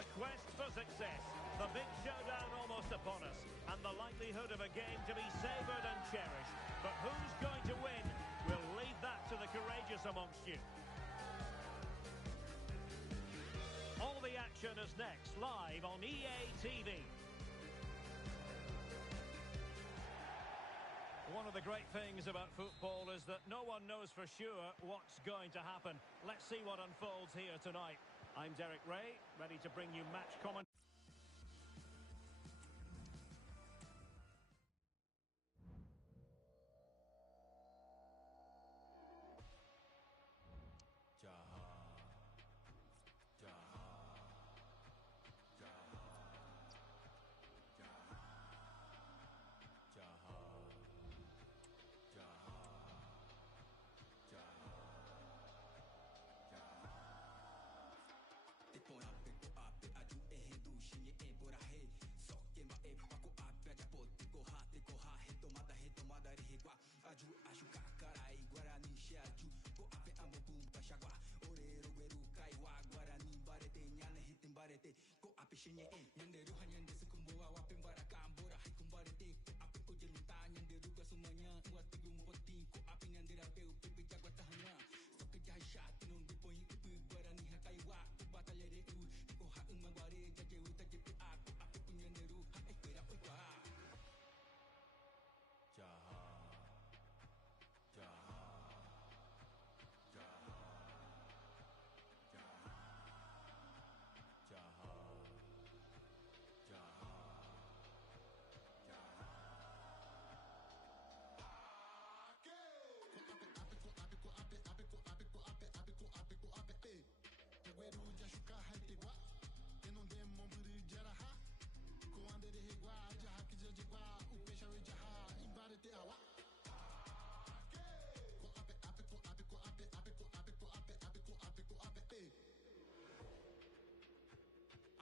The quest for success, the big showdown almost upon us, and the likelihood of a game to be savoured and cherished. But who's going to win? We'll leave that to the courageous amongst you. All the action is next, live on EA TV. One of the great things about football is that no one knows for sure what's going to happen. Let's see what unfolds here tonight. I'm Derek Ray, ready to bring you match comment.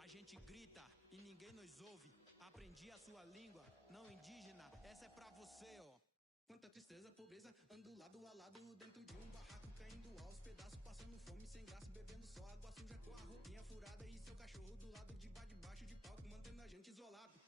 A gente grita e ninguém nos ouve. Aprendi a sua língua, não indígena. Essa é pra você, ó. Quanta tristeza, pobreza, ando lado a lado dentro de um barraco, caindo aos pedaços, passando fome, sem graça, bebendo só água suja com a roupinha furada e seu cachorro do lado de debaixo de palco, mantendo a gente isolado.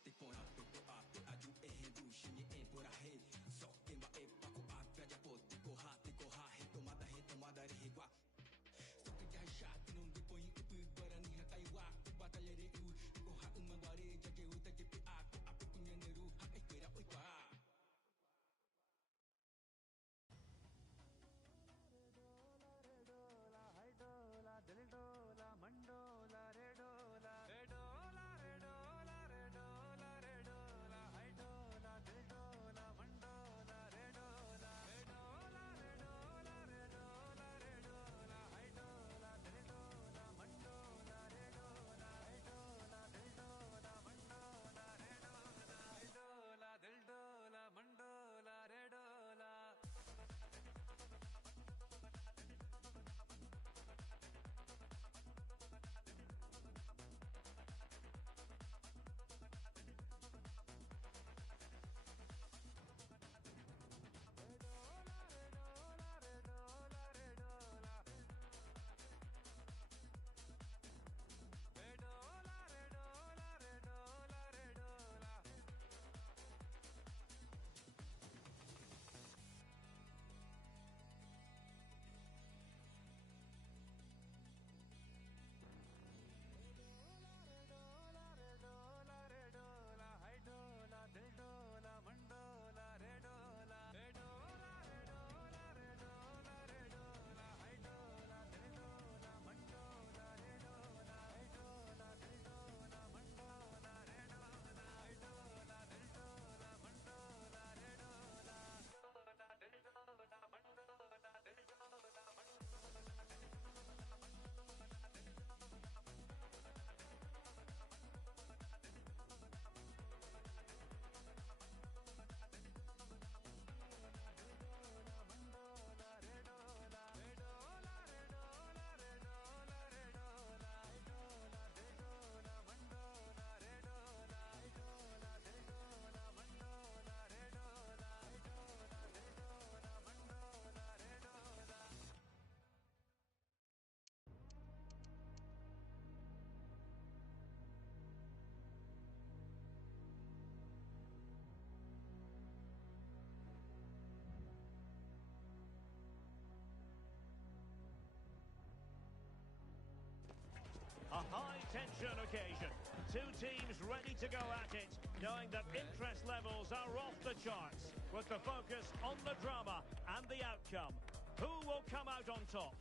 high-tension occasion. Two teams ready to go at it, knowing that interest levels are off the charts, with the focus on the drama and the outcome. Who will come out on top?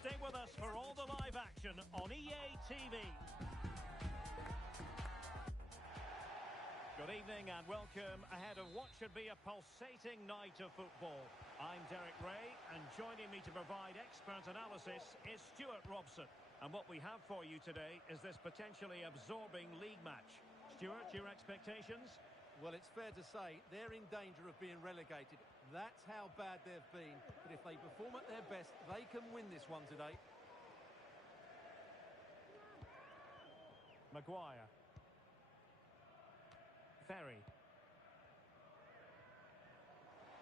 Stay with us for all the live action on EA TV. Good evening and welcome ahead of what should be a pulsating night of football. I'm Derek Ray, and joining me to provide expert analysis is Stuart Robson. And what we have for you today is this potentially absorbing league match. Stuart, your expectations? Well, it's fair to say they're in danger of being relegated. That's how bad they've been. But if they perform at their best, they can win this one today. Maguire. Ferry.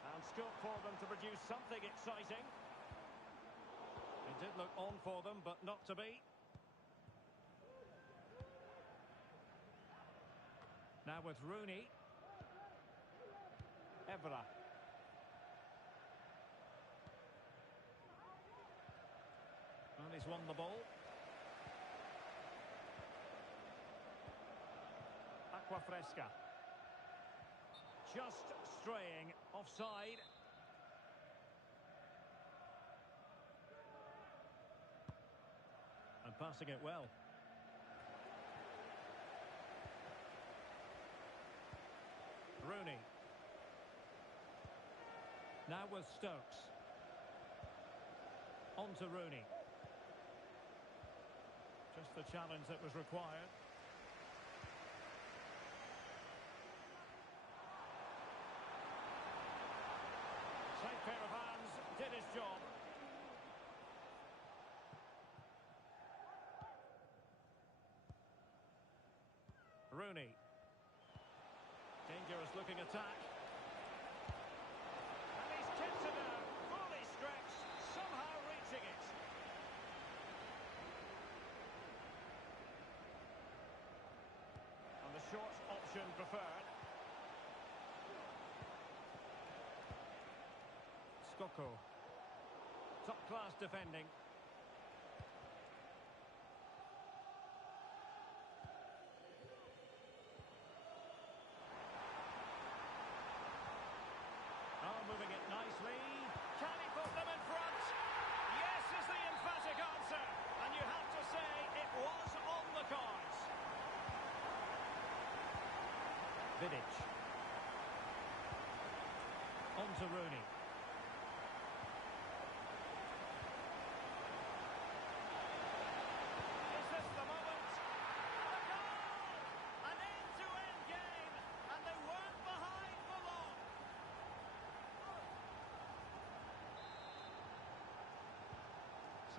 And scope for them to produce something exciting. It did look on for them, but not to be. Now with Rooney. Evra. And he's won the ball. Aquafresca. Just straying offside. And passing it well. Rooney. Now with Stokes. On to Rooney. Just the challenge that was required. Safe pair of hands, did his job. Rooney. Dangerous looking attack. And he's tipped it out. Fully stretched, somehow reaching it. And the short option preferred. Skoko. Top class defending. Moving it nicely. Can he put them in front? Yes is the emphatic answer. And you have to say it was on the cards. Vidic. On to Rooney. Is this the moment? The goal! An end-to-end game, and they weren't behind for long.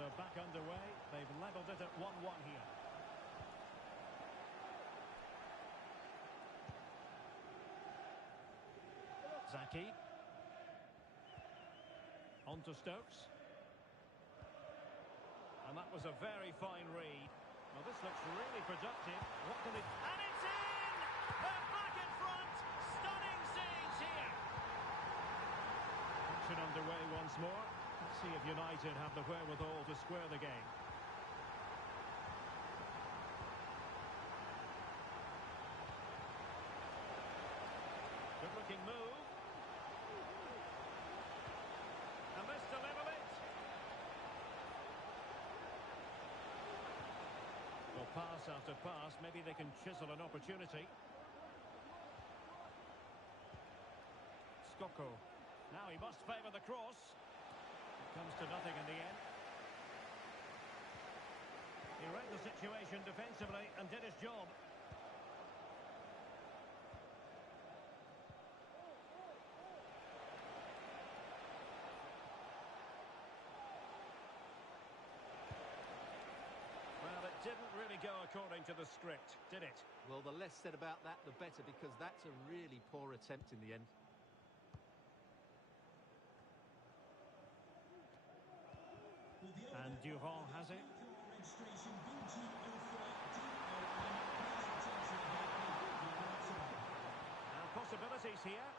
So back underway, they've levelled it at 1-1 here. Zaki. On to Stokes. And that was a very fine read. Well, this looks really productive. What can it... And it's in! They're back in front! Stunning scenes here! Action underway once more. Let's see if United have the wherewithal to square the game. Good looking move. And this to level it. Well, pass after pass, maybe they can chisel an opportunity. Skoko. Now he must favour the cross. It comes to nothing in the end. He read the situation defensively and did his job. Well, it didn't really go according to the script, did it? Well, the less said about that, the better, because that's a really poor attempt in the end. And Durand has it. And possibilities here.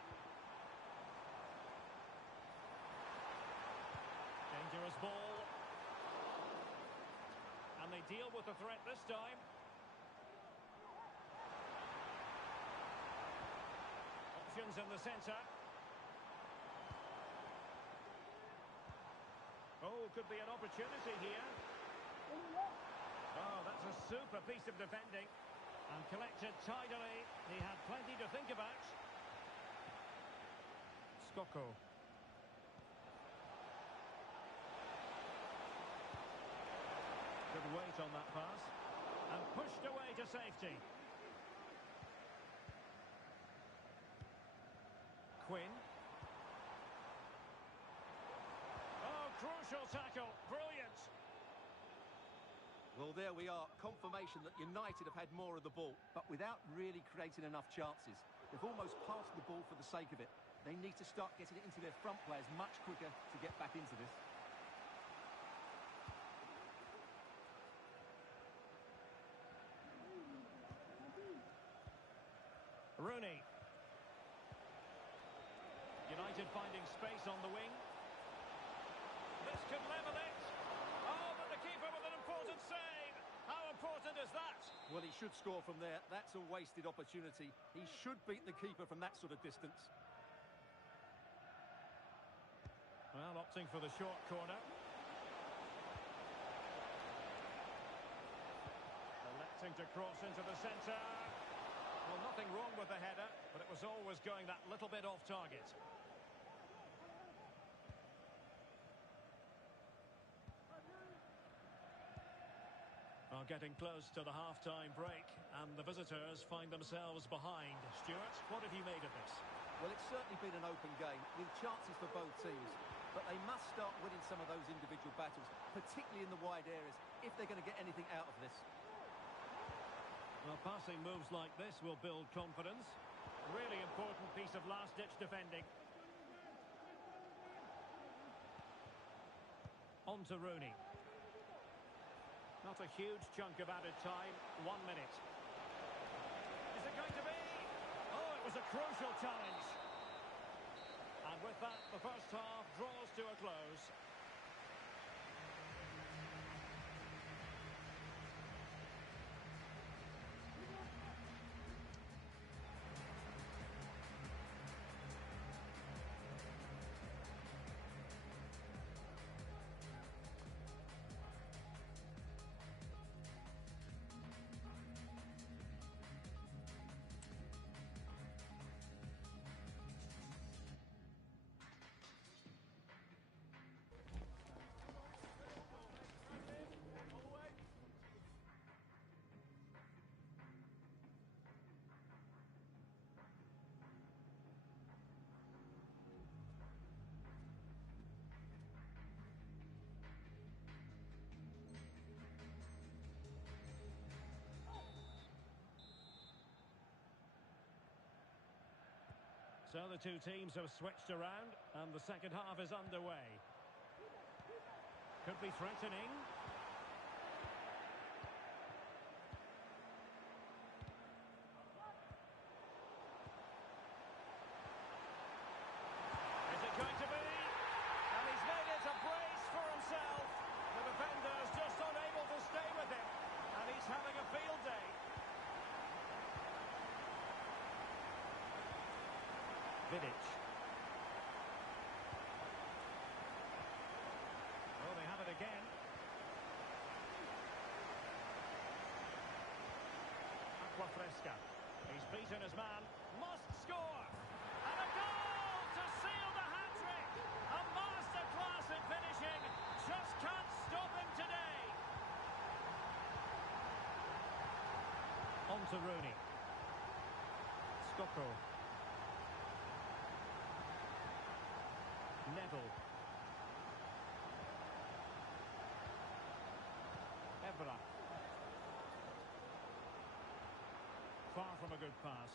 Dangerous ball. And deal with the threat this time? Options in the centre. Oh, could be an opportunity here. Oh, that's a super piece of defending. And collected tidily. He had plenty to think about. Skoko. Good weight on that pass. And pushed away to safety. Quinn. Oh, crucial tackle. Brilliant. Well, there we are. Confirmation that United have had more of the ball, but without really creating enough chances. They've almost passed the ball for the sake of it. They need to start getting it into their front players much quicker to get back into this. Rooney. United finding space on the wing. This could level it. Oh, but the keeper with an important save. How important is that? Well, he should score from there. That's a wasted opportunity. He should beat the keeper from that sort of distance. Well, opting for the short corner. Electing to cross into the centre. Well, nothing wrong with the header, but it was always going that little bit off target. Well, getting close to the half-time break, and the visitors find themselves behind. Stuart, what have you made of this? Well, it's certainly been an open game, with chances for both teams. But they must start winning some of those individual battles, particularly in the wide areas, if they're going to get anything out of this. Well, passing moves like this will build confidence. Really important piece of last-ditch defending. On to Rooney. Not a huge chunk of added time. 1 minute. Is it going to be? Oh, it was a crucial challenge. And with that, the first half draws to a close. So the two teams have switched around and the second half is underway. Could be threatening. Is it going to be? And he's made it a brace for himself. The defender's just unable to stay with him. And he's having a field day. Vidic. Oh, they have it again. Aquafresca. He's beaten his man. Must score. And a goal to seal the hat-trick. A masterclass in finishing. Just can't stop him today. On to Rooney. Skoko. Neville. Evra. Far from a good pass.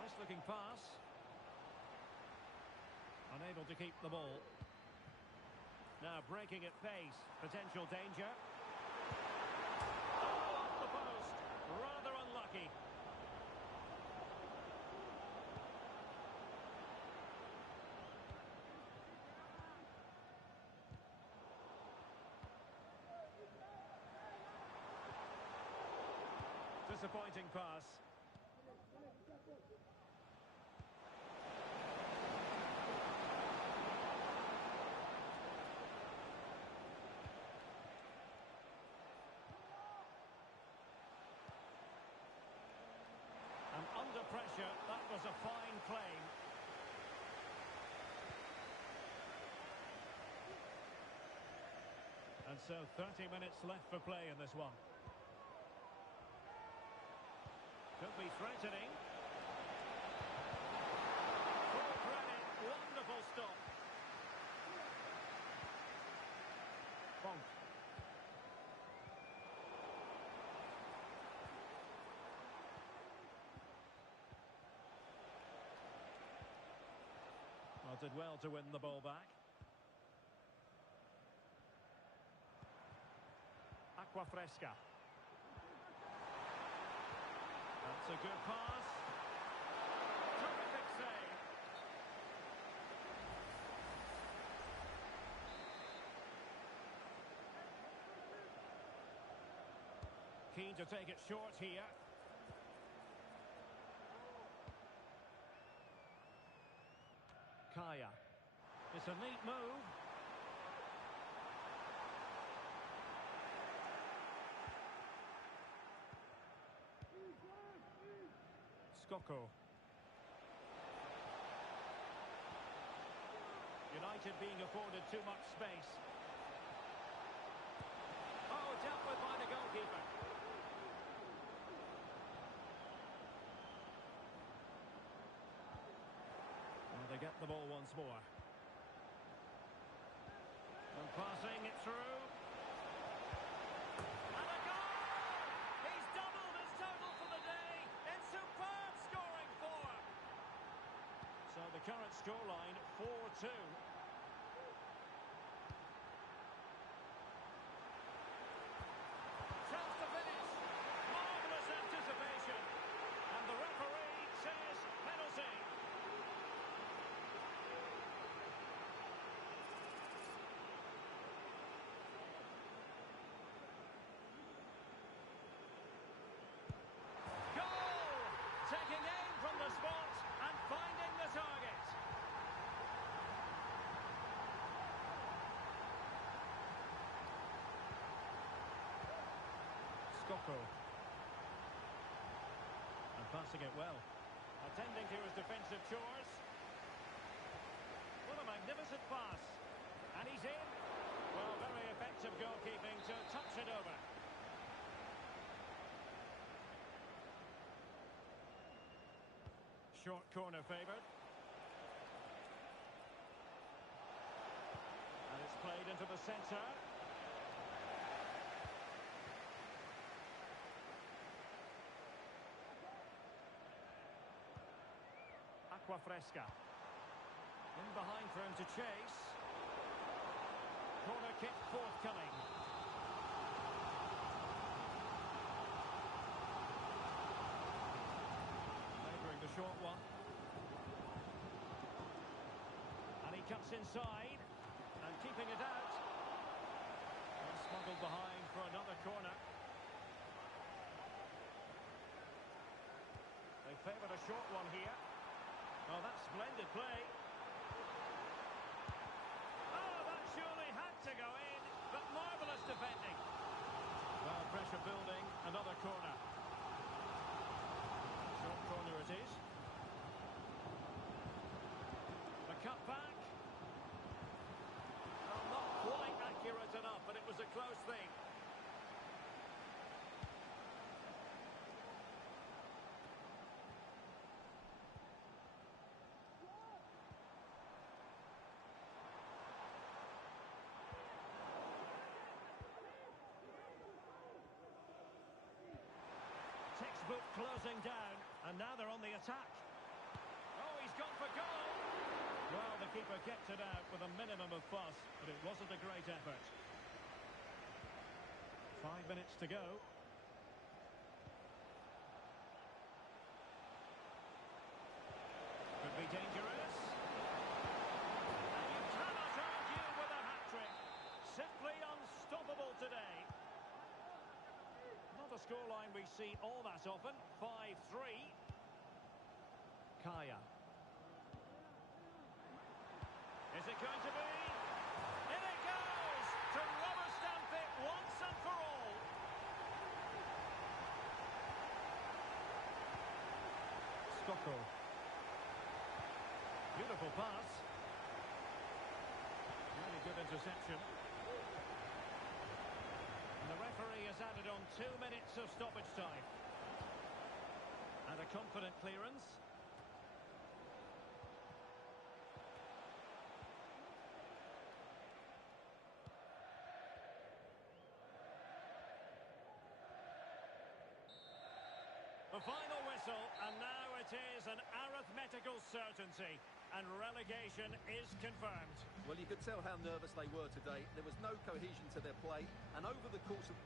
Nice looking pass. Unable to keep the ball. Now breaking at pace. Potential danger. Oh, off the post. Rather unlucky. disappointing pass. And under pressure, that was a fine claim. And so 30 minutes left for play in this one. Could be threatening. Full credit, wonderful stop. Bonk. Well, did well to win the ball back. Aqua Fresca. That's a good pass. Terrific save. Keen to take it short here. Kaya. It's a neat move. Skoko. United being afforded too much space. Oh, dealt with by the goalkeeper. Well, they get the ball once more. And passing it through. And a goal! He's doubled his total for the day in superb scoring form. So the current scoreline, 4-2. Chance to finish. Marvellous anticipation. And the referee says penalty. Taking aim from the spot and finding the target. Skoko. And passing it well. Attending to his defensive chores. What a magnificent pass. And he's in. Well, very effective goalkeeping to touch it over. Short corner favoured. And it's played into the centre. Aqua Fresca. In behind for him to chase. Corner kick forthcoming. The short one. And he cuts inside. And keeping it out. And smuggled behind for another corner. They favoured a short one here. Oh, that's splendid play. Oh, that surely had to go in. But marvellous defending. Well, pressure building. Another corner. Short corner it is. The cut back. Well, not quite accurate enough, but it was a close thing. Textbook closing down, and now they're on the attack. Oh, he's gone for goal! Well, the keeper kept it out with a minimum of fuss, but it wasn't a great effort. 5 minutes to go. Could be dangerous. And you cannot argue with a hat-trick. Simply unstoppable today. Not a a scoreline we see all that often. 5-3. Kaya. Is it going to be? In it goes! To rubber stamp it once and for all. Skoko. Beautiful pass. Really good interception. And the referee has added on 2 minutes of stoppage time. And a confident clearance. The final whistle, and now it is an arithmetical certainty, and relegation is confirmed. Well, you could tell how nervous they were today. There was no cohesion to their play, and over the course of...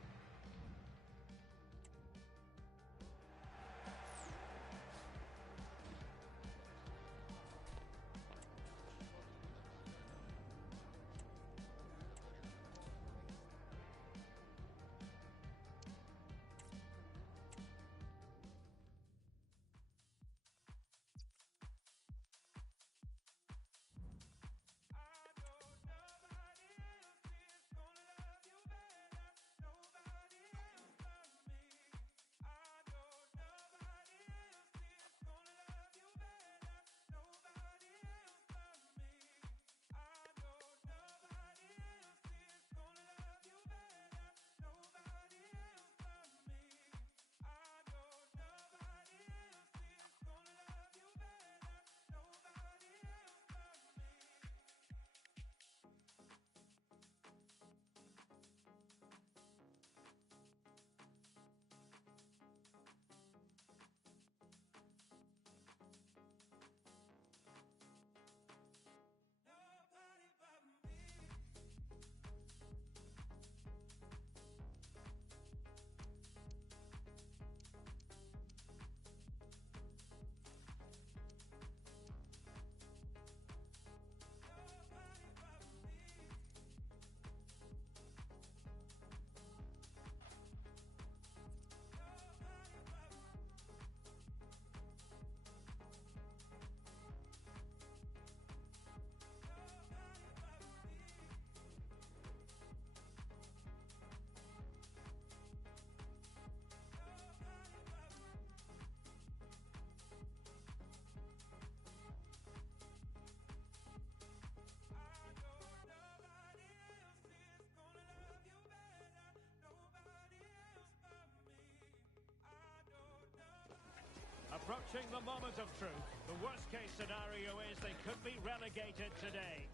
Approaching the moment of truth. The worst-case scenario is they could be relegated today.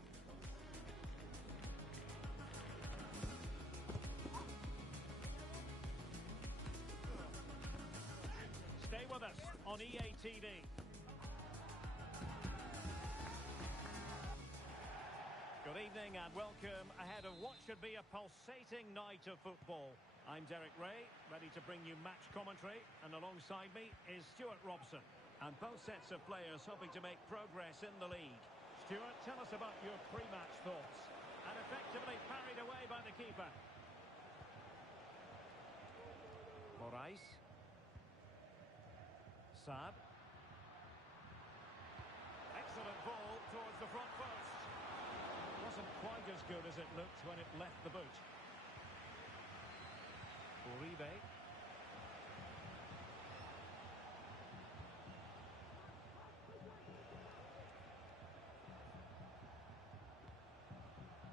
Stay with us on EA TV. Good evening and welcome ahead of what should be a pulsating night of football. I'm Derek Ray, ready to bring you match commentary, and alongside me is Stuart Robson. And both sets of players hoping to make progress in the league. Stuart, tell us about your pre-match thoughts. And effectively parried away by the keeper. Moraes. Saab. Excellent ball towards the front post. Wasn't quite as good as it looked when it left the boot. Uribe.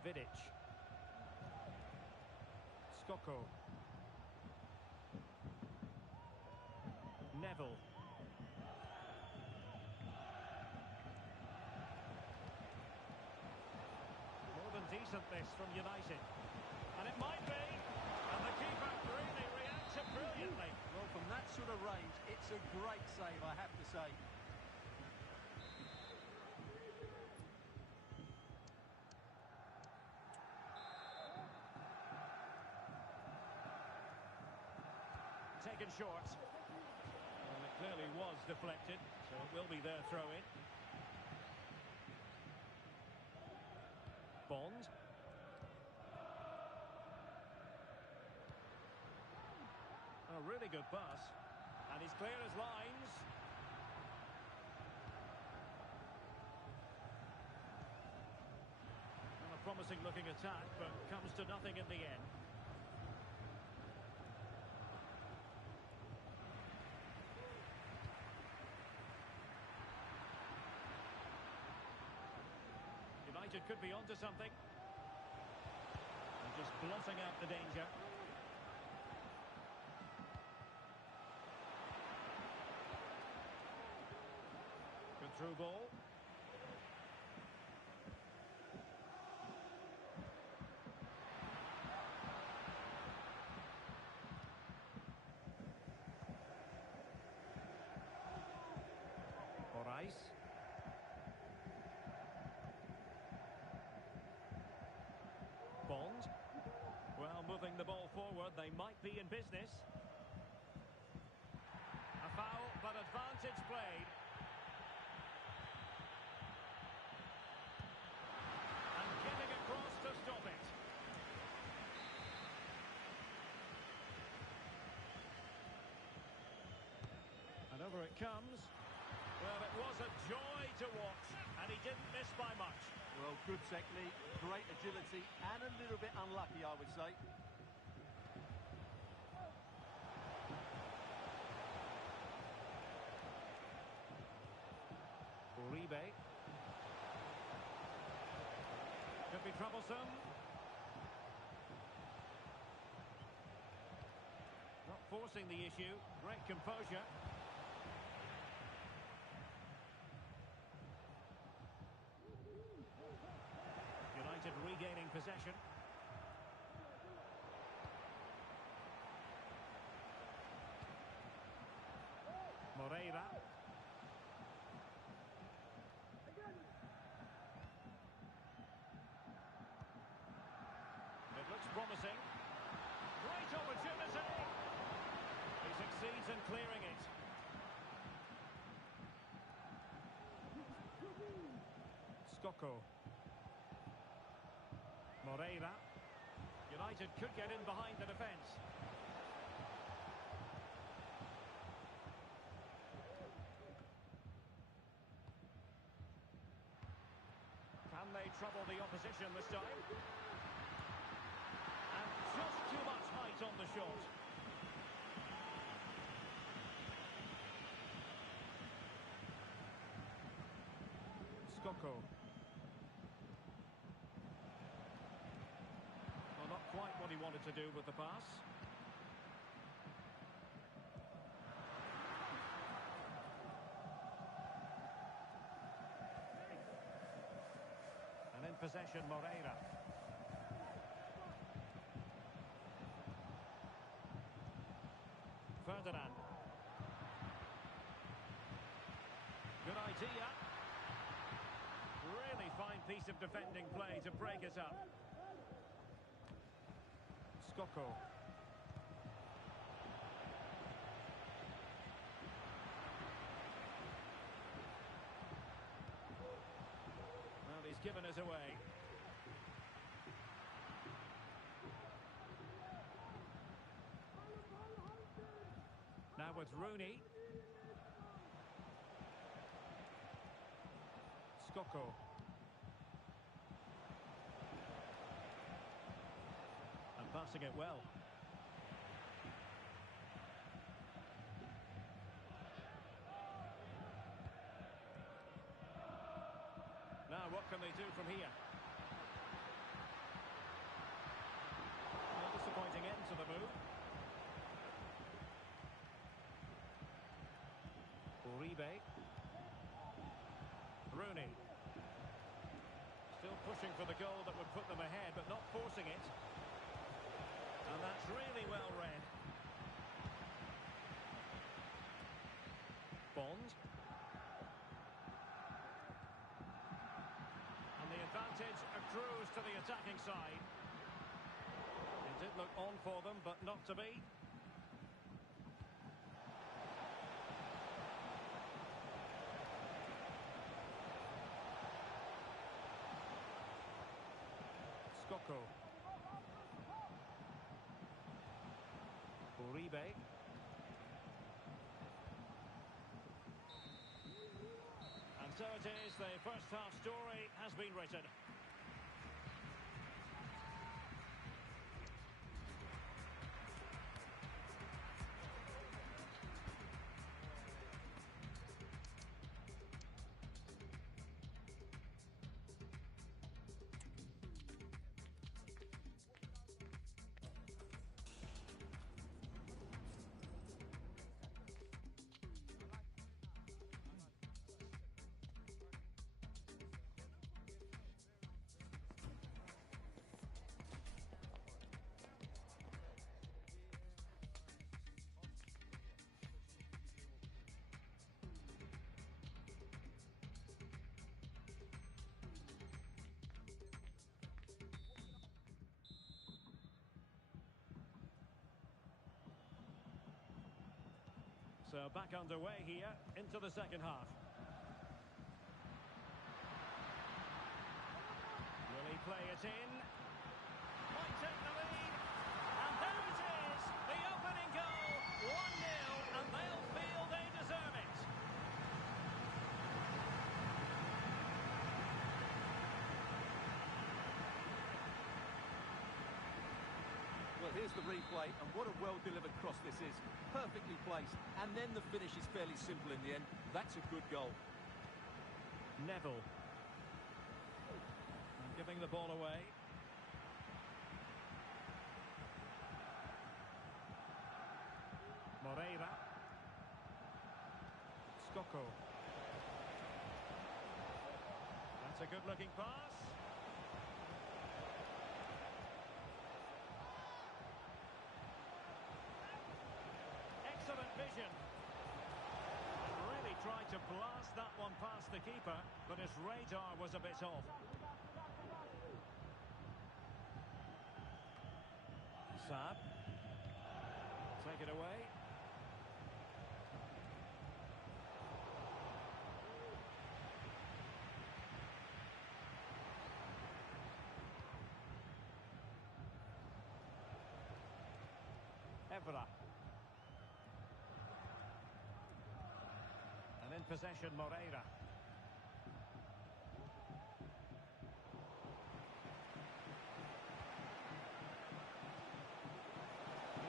Vidic. Skoko. Neville. More than decent this from United. And it might be. And the keeper really reacted brilliantly. Well, from that sort of range, it's a great save, I have to say. Taken short. Well, it clearly was deflected, so it will be their throw-in. Bond. A really good pass. And he's clear as lines. And a promising looking attack, but comes to nothing in the end. United could be onto something. And just blotting out the danger. Good through ball. Moraes. Bond. Well, moving the ball forward, they might be in business. A foul, but advantage played. And getting across to stop it. And over it comes. Well, it was a joy to watch, and he didn't miss by much. Well, good technique, great agility, and a little bit unlucky, I would say. Uribe. Could be troublesome. Not forcing the issue. Great composure. United regaining possession. Moreira. It looks promising. Great opportunity. He succeeds in clearing it. Skoko. Moreira. United could get in behind the defence. Can they trouble the opposition this time? And just too much height on the shot. Skoko. Well, not quite what he wanted to do with the pass. And in possession, Moreira. Ferdinand. Good idea. Really fine piece of defending play to break it up. Skoko. Well, he's given us away. Now with Rooney. Skoko. And passing it well. Now what can they do from here? A disappointing end to the move. Uribe. Rooney. Still pushing for the goal that would put them ahead, but not forcing it. And that's really well read. Bond. And the advantage accrues to the attacking side. It did look on for them, but not to be. Skoko. Uribe. is, the first half story has been written. So back underway here into the second half. Will he play it in? Might take the lead. And there it is, the opening goal. 1-0, and they'll feel they deserve it. Well, here's the replay, and what a well-delivered cross this is. Perfectly placed, and then the finish is fairly simple in the end. That's a good goal. Neville. Giving the ball away. Moreira. Scocco. That's a good-looking pass. Excellent vision. Really tried to blast that one past the keeper, but his radar was a bit off. Saab. Take it away. Evra. And in possession, Moreira.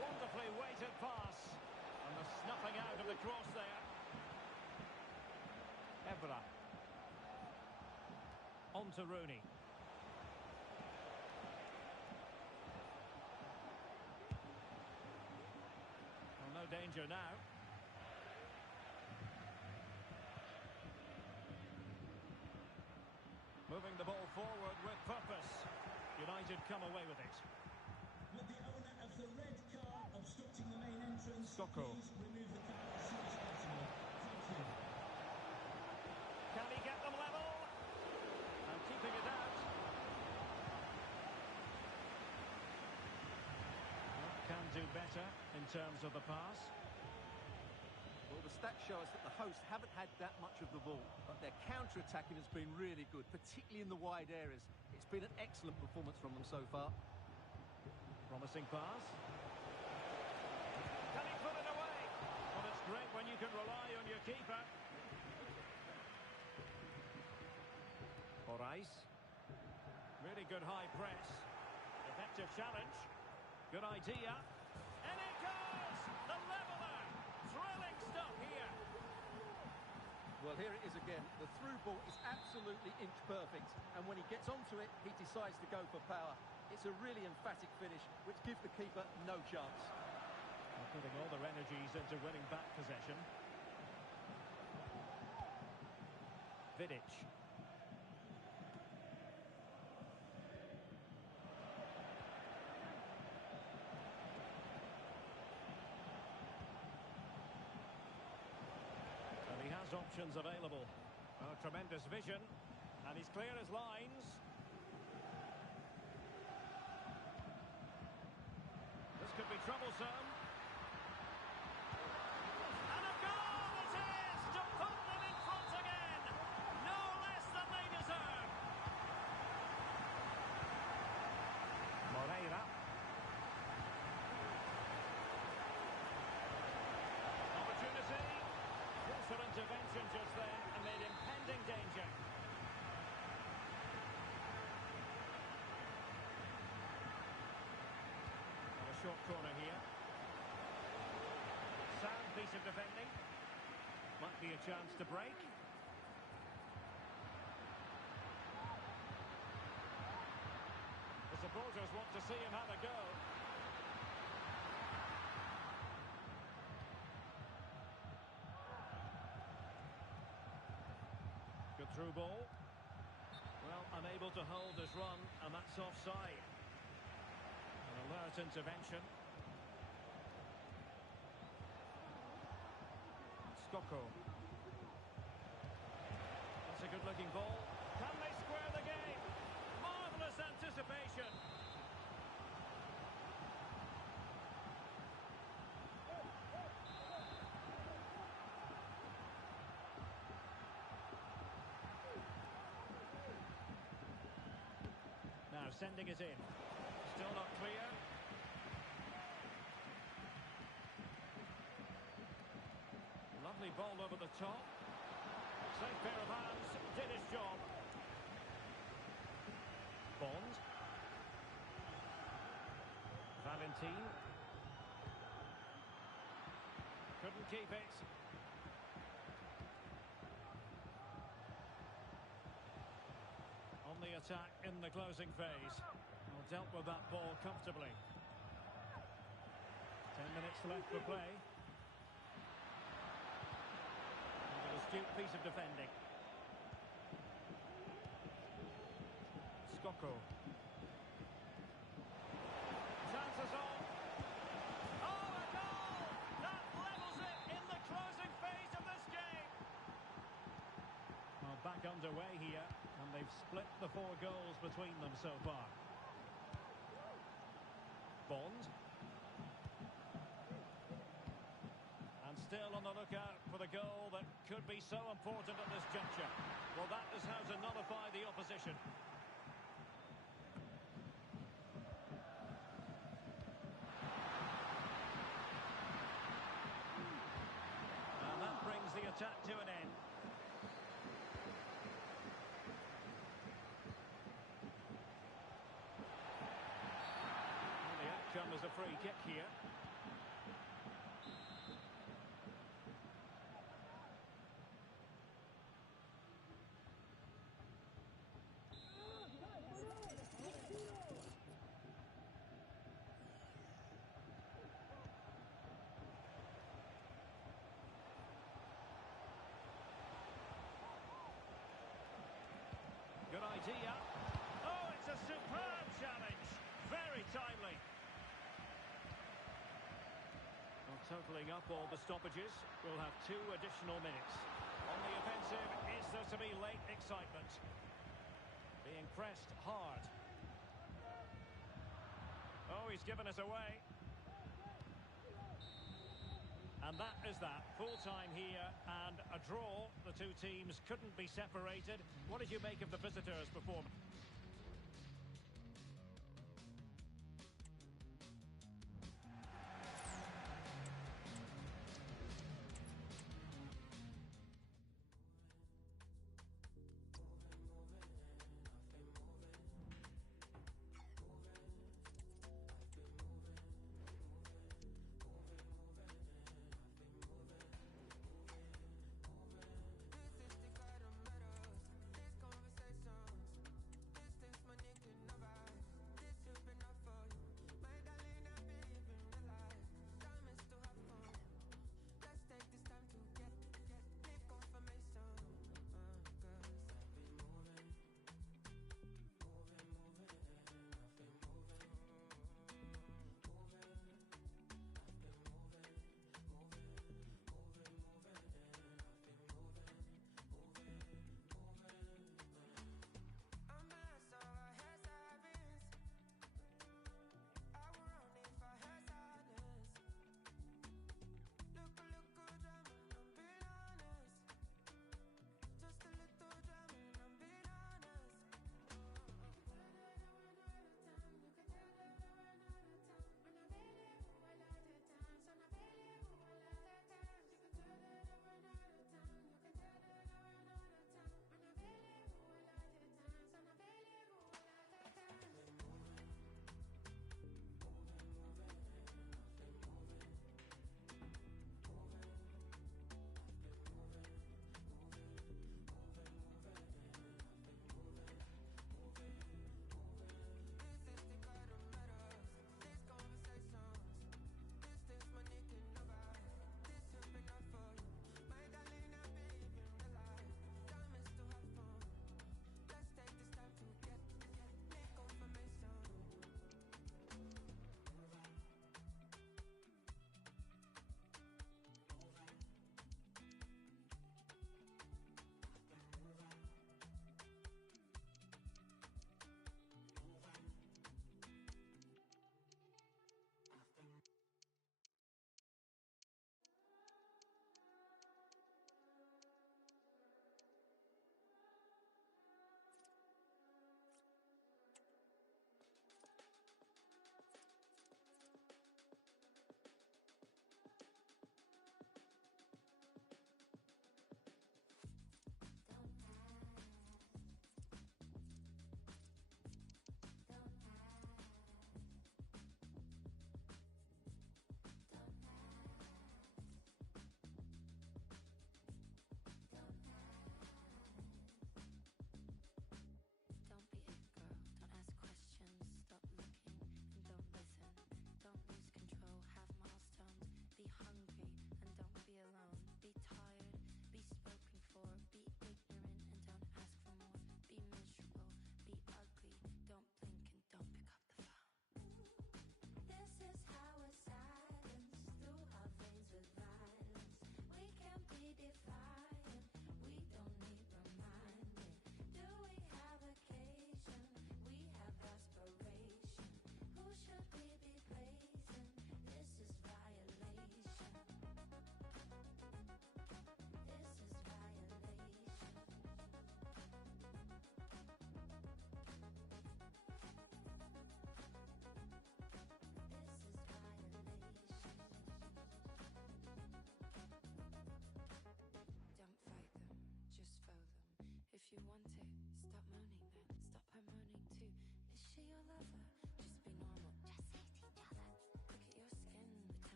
Wonderfully weighted pass. And the snuffing out of the cross there. Evra. On to Rooney. Well, no danger now. Moving the ball forward with purpose. United come away with it. With the owner of the red car obstructing the main entrance, Scocco. please remove the car as soon as possible. Thank you. Can he get them level? And keeping it out. Well, can do better in terms of the pass. Well, the stats show us that the hosts haven't had that much of the ball, but their counter-attacking has been really good, particularly in the wide areas. It's been an excellent performance from them so far. Promising pass. Can he put it away? Well, it's great when you can rely on your keeper. Morais. Really good high press. Effective challenge. Good idea. And it goes! The leveller! Thrilling stuff here. Well, here it is again. The through ball is absolutely inch perfect, and when he gets onto it, he decides to go for power. It's a really emphatic finish, which gives the keeper no chance. They're putting all their energies into winning back possession. Vidic. And he has options available. Oh, tremendous vision. And he's clear as lines. This could be troublesome. And a goal it is to put them in front again. No less than they deserve. Moreira. Opportunity. Crucial intervention just then amid impending danger. piece of defending. Might be a chance to break. The supporters want to see him have a go. Good through ball. Well, unable to hold his run, and that's offside. An alert intervention. Skoko. That's a good-looking ball. Can they square the game? Marvellous anticipation. Now sending it in. Still not clear. Lovely ball over the top. Safe pair of hands, did his job. Bond. Valentin. Couldn't keep it. On the attack in the closing phase. Well, dealt with that ball comfortably. 10 minutes left for play. Astute piece of defending. Skoko. Chances on. Oh, a goal! That levels it in the closing phase of this game. Well, back underway here, and they've split the 4 goals between them so far. Bond. Still on the lookout for the goal that could be so important at this juncture. Well, that is how to nullify the opposition. And that brings the attack to an end. And the outcome is a free kick here. Good idea. Oh, it's a superb challenge. Very timely. Well, totalling up all the stoppages, we'll have 2 additional minutes. On the offensive, is there to be late excitement? Being pressed hard. Oh, he's given us away. And that is that. Full time here and a draw. The 2 teams couldn't be separated. What did you make of the visitors' performance?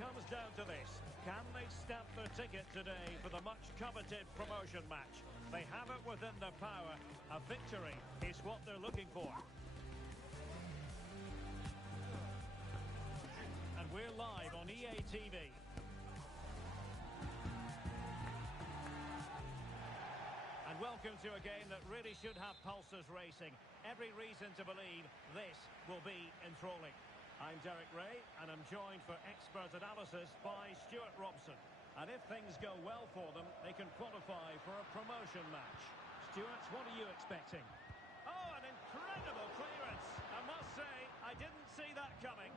comes down to this. Can they stamp their ticket today for the much-coveted promotion match? They have it within their power. A victory is what they're looking for. And we're live on EA TV. And welcome to a game that really should have pulses racing. Every reason to believe this will be enthralling. I'm Derek Ray, and I'm joined for expert analysis by Stuart Robson. And if things go well for them, they can qualify for a promotion match. Stuart, what are you expecting? Oh, an incredible clearance! I must say, I didn't see that coming.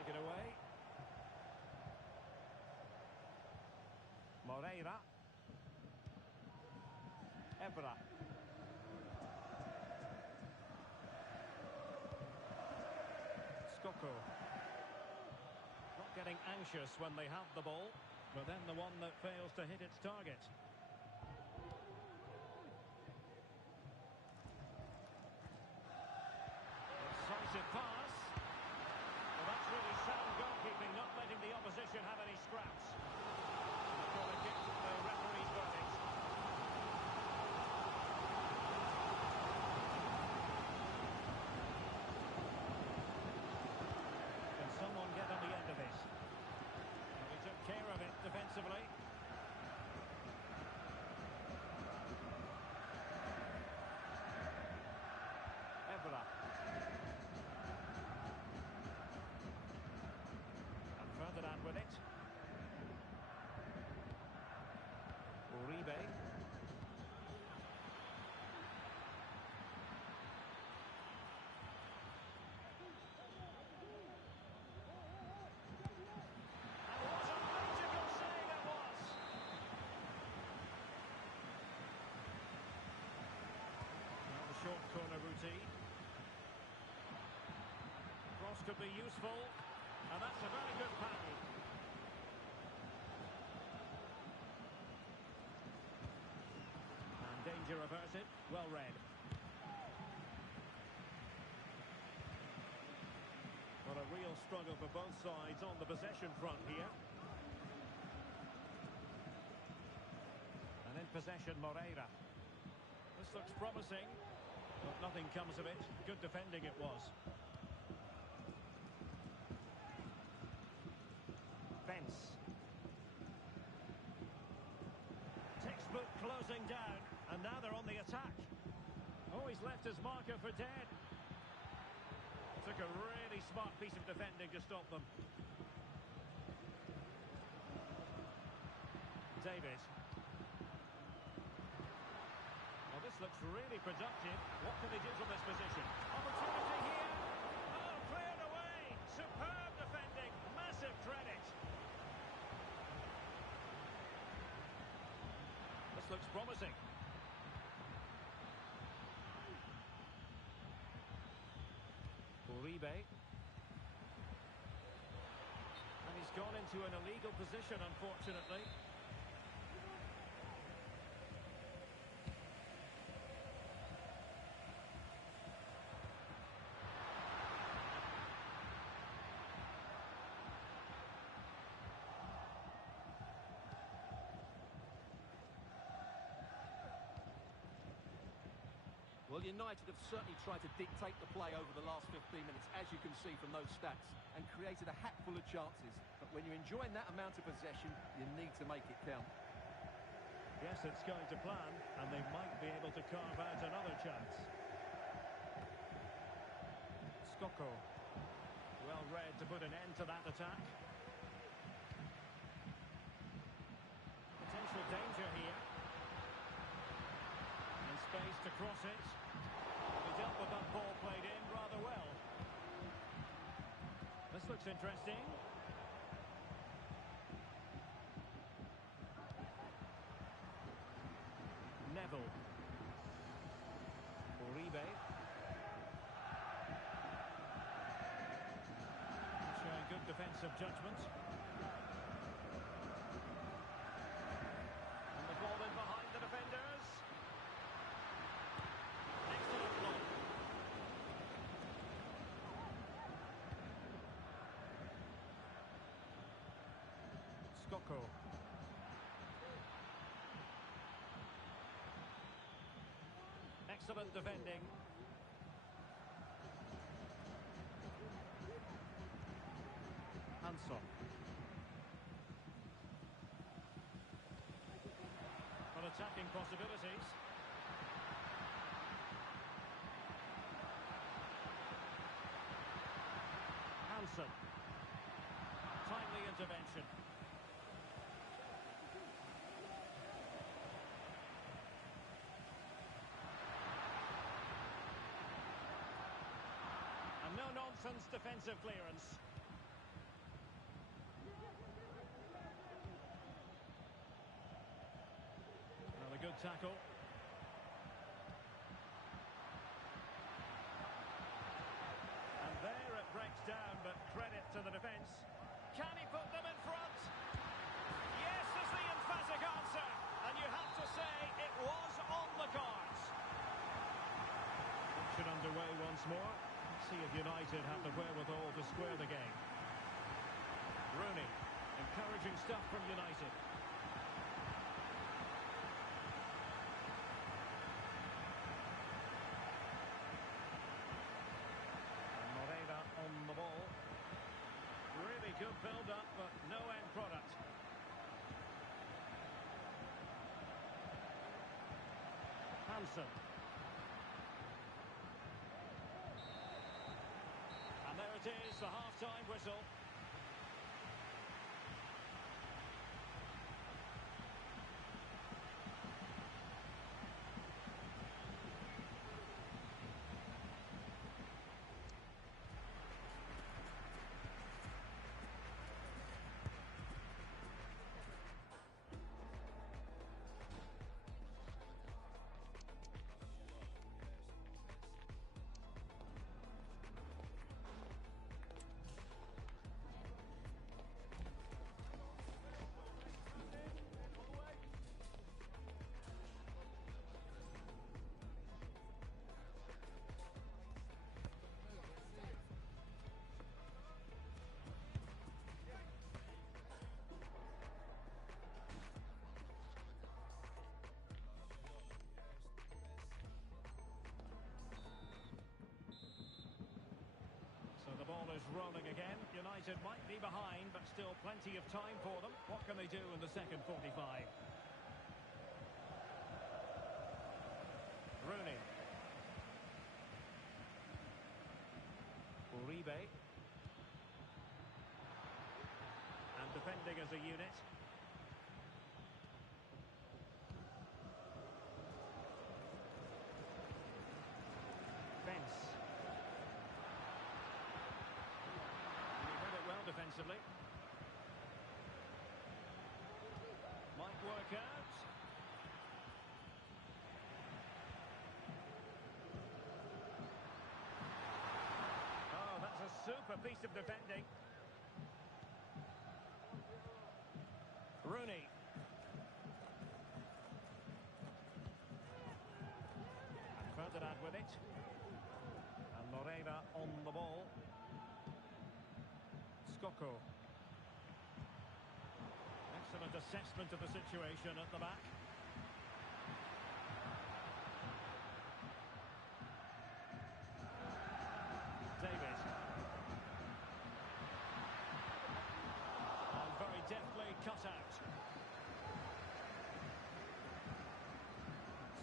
Take it away. Moreira. Evra. Skoko. Not getting anxious when they have the ball, but then the one that fails to hit its target. Decisive pass. Well, that's really sound goalkeeping, not letting the opposition have any scraps. Got to get the referee's verdict. Can someone get on the end of this? Well, he took care of it defensively. Evra. And Ferdinand with it. Uribe. And what a magical save it was! Now the short corner routine. Cross could be useful, and that's a very good pass. Danger averted, well read. What a real struggle for both sides on the possession front here. And in possession, Moreira. This looks promising, but nothing comes of it. Good defending it was. Fence. Textbook closing down. And now they're on the attack. Oh, he's left his marker for dead. Took a really smart piece of defending to stop them. David. Well, this looks really productive. What can they do from this position? Opportunity here. Oh, cleared away. Superb defending. Massive credit. This looks promising. Uribe. And he's gone into an illegal position, unfortunately. Well, United have certainly tried to dictate the play over the last 15 minutes, as you can see from those stats, and created a hatful of chances. But when you're enjoying that amount of possession, you need to make it count. Yes, it's going to plan, and they might be able to carve out another chance. Skoko. Well read to put an end to that attack. Potential danger here. And space to cross it. He dealt with that ball played in rather well. This looks interesting. Neville. Uribe. Showing good defensive judgment. And the ball in behind the defenders. Excellent block. Skoko. Excellent defending. Hansson. For attacking possibilities. Hansen. Timely intervention. And no-nonsense defensive clearance. Another good tackle. And there it breaks down, but credit to the defence. Can he put them in front? Yes is the emphatic answer. And you have to say it was on the cards. Action underway once more. Let's see if United have the wherewithal to square the game. Rooney. Encouraging stuff from United. And Moreira on the ball. Really good build-up, but no end product. Hansen. And there it is, the half-time whistle. The ball is rolling again. United might be behind, but still plenty of time for them. What can they do in the second 45? Rooney. Uribe. And defending as a unit. Fence. Defensively. Might work out. Oh, that's a super piece of defending. Rooney. And Ferdinand with it. And Moreira on the ball. Skoko. Excellent assessment of the situation at the back. David. And very deftly cut out.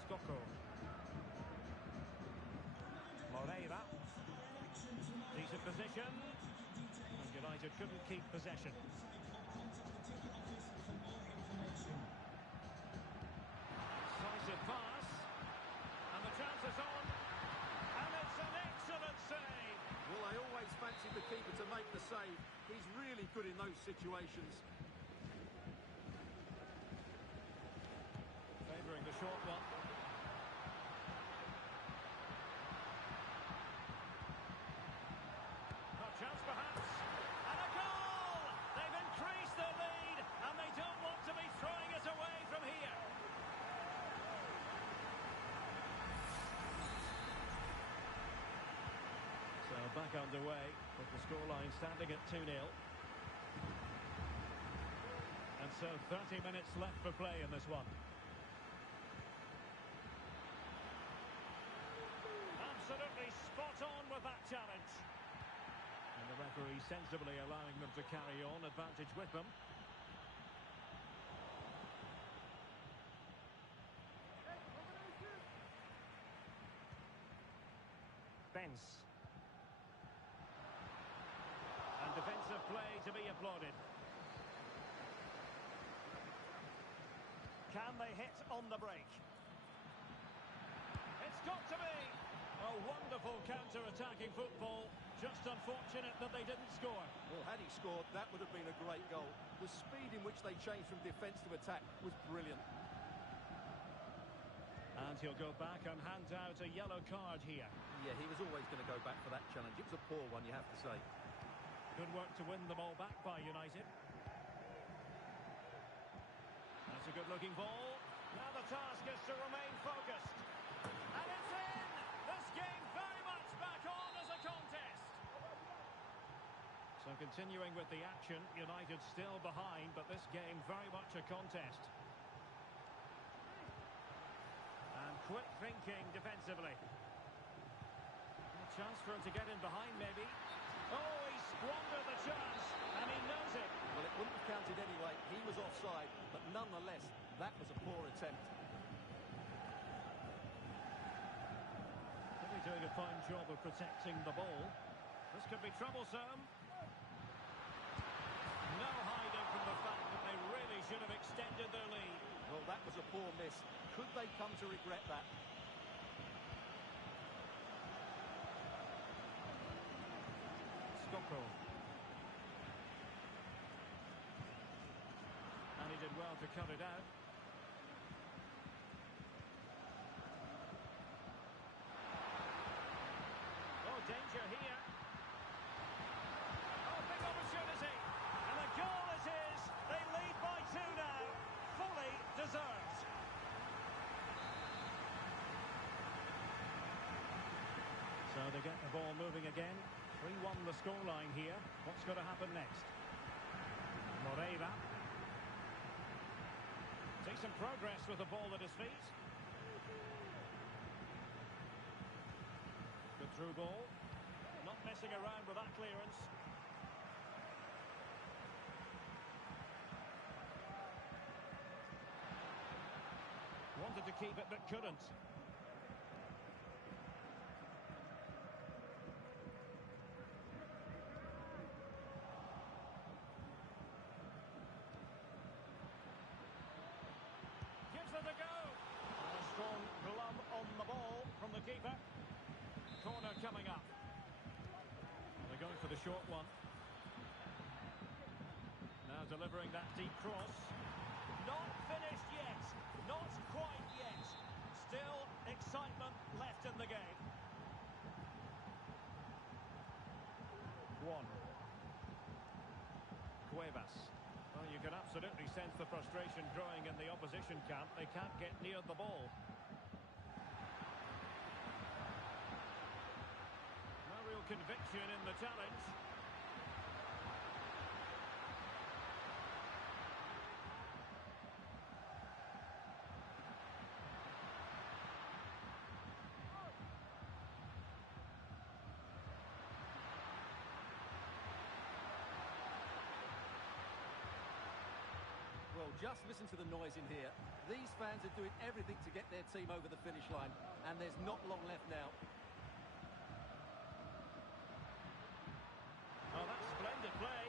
Skoko. Moreira. Decent position. United couldn't keep possession. Decisive pass. And the chance is on. And it's an excellent save. Well, I always fancied the keeper to make the save. He's really good in those situations. Favouring the short one. A chance perhaps. And a goal! They've increased their lead, and they don't want to be throwing it away from here. So back underway, with the scoreline standing at 2-0. And So 30 minutes left for play in this one. Absolutely spot on with that challenge. And the referee sensibly allowing them to carry on, advantage with them. Spence. And defensive play to be applauded. Can they hit on the break? It's got to be a wonderful counter-attacking football. Just unfortunate that they didn't score. Well, had he scored, that would have been a great goal. The speed in which they changed from defence to attack was brilliant. And he'll go back and hand out a yellow card here. Yeah, he was always going to go back for that challenge. It was a poor one, you have to say. Good work to win the ball back by United. That's a good-looking ball. Now the task is to remain focused. And it's in! This game very much back on as a contest. So continuing with the action, United still behind, but this game very much a contest. And quick thinking defensively. A chance for him to get in behind, maybe. Oh, he squandered the chance, and he knows it. Well, it wouldn't have counted anyway. He was offside, but nonetheless, that was a poor attempt. Really doing a fine job of protecting the ball. This could be troublesome. No hiding from the fact that they really should have extended their lead. Well, that was a poor miss. Could they come to regret that? Skoko. And he did well to cut it out. Oh, danger here. Oh, big opportunity. And the goal is his. They lead by 2 now. Fully deserved. So they get the ball moving again. 3-1 the scoreline here. What's going to happen next? Moreira. Decent progress with the ball at his feet. Good through ball. Not messing around with that clearance. Wanted to keep it but couldn't. Gives it a go. A strong glove on the ball from the keeper. Corner coming up. They're going for the short one. Now delivering that deep cross. Not finished yet. Not quite yet. Still excitement left in the game. One. Cuevas. Well, you can absolutely sense the frustration growing in the opposition camp. They can't get near the ball. No real conviction in the challenge. Well, just listen to the noise in here. These fans are doing everything to get their team over the finish line, and there's not long left now. Oh, that's splendid play.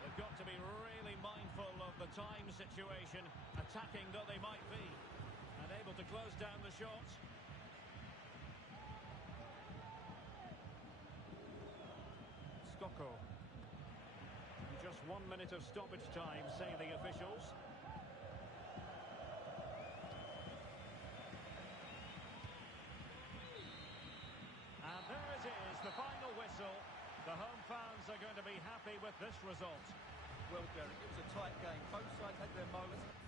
They've got to be really mindful of the time situation, attacking though they might be, and able to close down the shots. Skoko. Just 1 minute of stoppage time, say the officials. And there it is, the final whistle. The home fans are going to be happy with this result. Well, Derek, it was a tight game. Both sides had their moments.